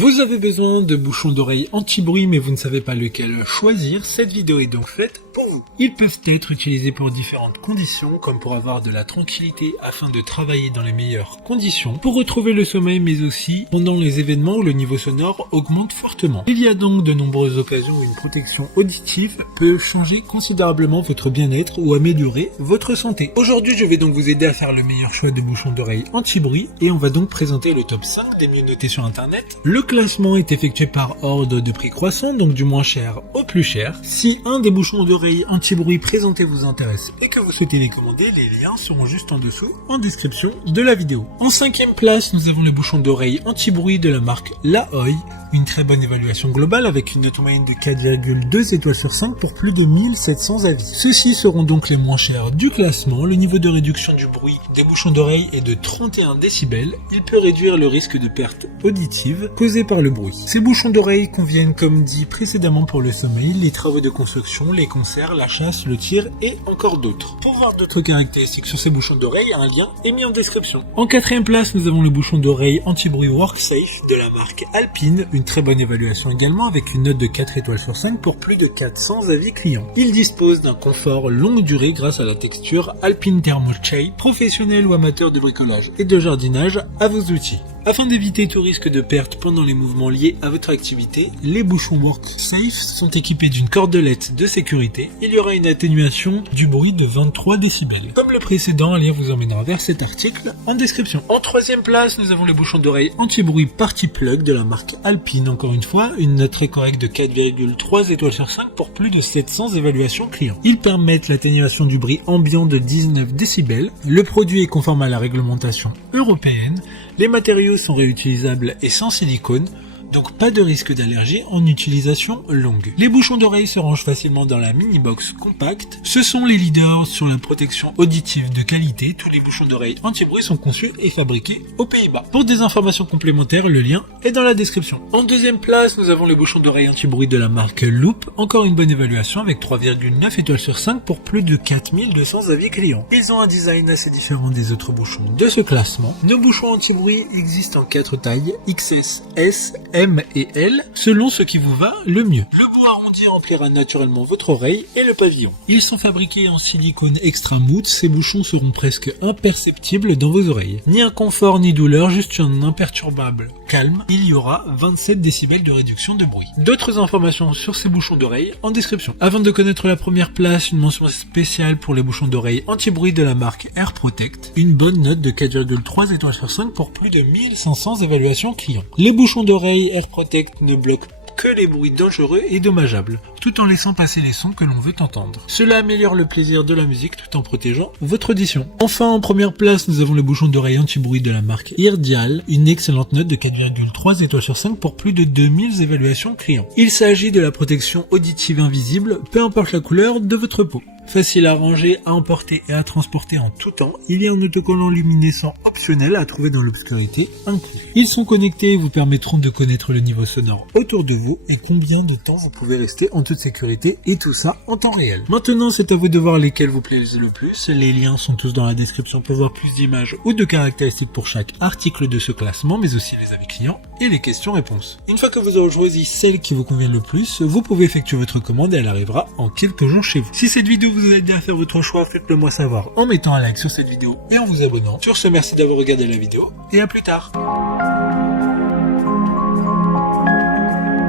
Vous avez besoin de bouchons d'oreille anti-bruit mais vous ne savez pas lequel choisir, cette vidéo est donc faite pour vous. Ils peuvent être utilisés pour différentes conditions, comme pour avoir de la tranquillité afin de travailler dans les meilleures conditions, pour retrouver le sommeil mais aussi pendant les événements où le niveau sonore augmente fortement. Il y a donc de nombreuses occasions où une protection auditive peut changer considérablement votre bien-être ou améliorer votre santé. Aujourd'hui je vais donc vous aider à faire le meilleur choix de bouchons d'oreille anti-bruit et on va donc présenter le top 5 des mieux notés sur internet. Le classement est effectué par ordre de prix croissant, donc du moins cher au plus cher. Si un des bouchons d'oreille anti-bruit présentés vous intéresse et que vous souhaitez les commander, les liens seront juste en dessous en description de la vidéo. En 5e place, nous avons les bouchons d'oreille anti-bruit de la marque Laoy. Une très bonne évaluation globale avec une note moyenne de 4,2 étoiles sur 5 pour plus de 1700 avis. Ceux-ci seront donc les moins chers du classement. Le niveau de réduction du bruit des bouchons d'oreille est de 31 décibels. Il peut réduire le risque de perte auditive causée par le bruit. Ces bouchons d'oreille conviennent, comme dit précédemment, pour le sommeil, les travaux de construction, les concerts, la chasse, le tir et encore d'autres. Pour voir d'autres caractéristiques sur ces bouchons d'oreille, un lien est mis en description. En 4e place, nous avons le bouchon d'oreille anti-bruit WorkSafe de la marque Alpine. Une très bonne évaluation également avec une note de 4 étoiles sur 5 pour plus de 400 avis clients. Il dispose d'un confort longue durée grâce à la texture Alpine Thermochain, professionnel ou amateur de bricolage et de jardinage à vos outils. Afin d'éviter tout risque de perte pendant les mouvements liés à votre activité, les bouchons WorkSafe sont équipés d'une cordelette de sécurité. Il y aura une atténuation du bruit de 23 décibels. Comme le précédent, un lien vous emmènera vers cet article en description. En 3e place, nous avons les bouchons d'oreille anti-bruit Party Plug de la marque Alpine. Encore une fois, une note très correcte de 4,3 étoiles sur 5 pour plus de 700 évaluations clients. Ils permettent l'atténuation du bruit ambiant de 19 décibels. Le produit est conforme à la réglementation européenne. Les matériaux sont réutilisables et sans silicone, donc pas de risque d'allergie en utilisation longue. Les bouchons d'oreille se rangent facilement dans la mini-box compacte. Ce sont les leaders sur la protection auditive de qualité. Tous les bouchons d'oreille anti-bruit sont conçus et fabriqués aux Pays-Bas. Pour des informations complémentaires, le lien est dans la description. En 2e place, nous avons les bouchons d'oreille anti-bruit de la marque Loop. Encore une bonne évaluation avec 3,9 étoiles sur 5 pour plus de 4200 avis clients. Ils ont un design assez différent des autres bouchons de ce classement. Nos bouchons anti-bruit existent en 4 tailles, XS, S, M et L, selon ce qui vous va le mieux. Le bout arrondi remplira naturellement votre oreille et le pavillon. Ils sont fabriqués en silicone extra mousse, ces bouchons seront presque imperceptibles dans vos oreilles. Ni inconfort ni douleur, juste un imperturbable calme. Il y aura 27 décibels de réduction de bruit. D'autres informations sur ces bouchons d'oreille en description. Avant de connaître la première place, une mention spéciale pour les bouchons d'oreille anti-bruit de la marque Air Protect. Une bonne note de 4,3 étoiles sur 5 pour plus de 1500 évaluations clients. Les bouchons d'oreille Air Protect ne bloquent que les bruits dangereux et dommageables, tout en laissant passer les sons que l'on veut entendre. Cela améliore le plaisir de la musique tout en protégeant votre audition. Enfin, en première place, nous avons le bouchon d'oreille anti-bruit de la marque Eardial, une excellente note de 4,3 étoiles sur 5 pour plus de 2000 évaluations clients. Il s'agit de la protection auditive invisible, peu importe la couleur de votre peau. Facile à ranger, à emporter et à transporter en tout temps, il y a un autocollant luminescent optionnel à trouver dans l'obscurité inclus. Ils sont connectés et vous permettront de connaître le niveau sonore autour de vous et combien de temps vous pouvez rester en toute sécurité et tout ça en temps réel. Maintenant, c'est à vous de voir lesquels vous plaisent le plus. Les liens sont tous dans la description pour voir plus d'images ou de caractéristiques pour chaque article de ce classement, mais aussi les avis clients et les questions-réponses. Une fois que vous aurez choisi celle qui vous convient le plus, vous pouvez effectuer votre commande et elle arrivera en quelques jours chez vous. Si cette vidéo vous a aidé à faire votre choix, faites-le moi savoir en mettant un like sur cette vidéo et en vous abonnant. Sur ce, merci d'avoir regardé la vidéo et à plus tard.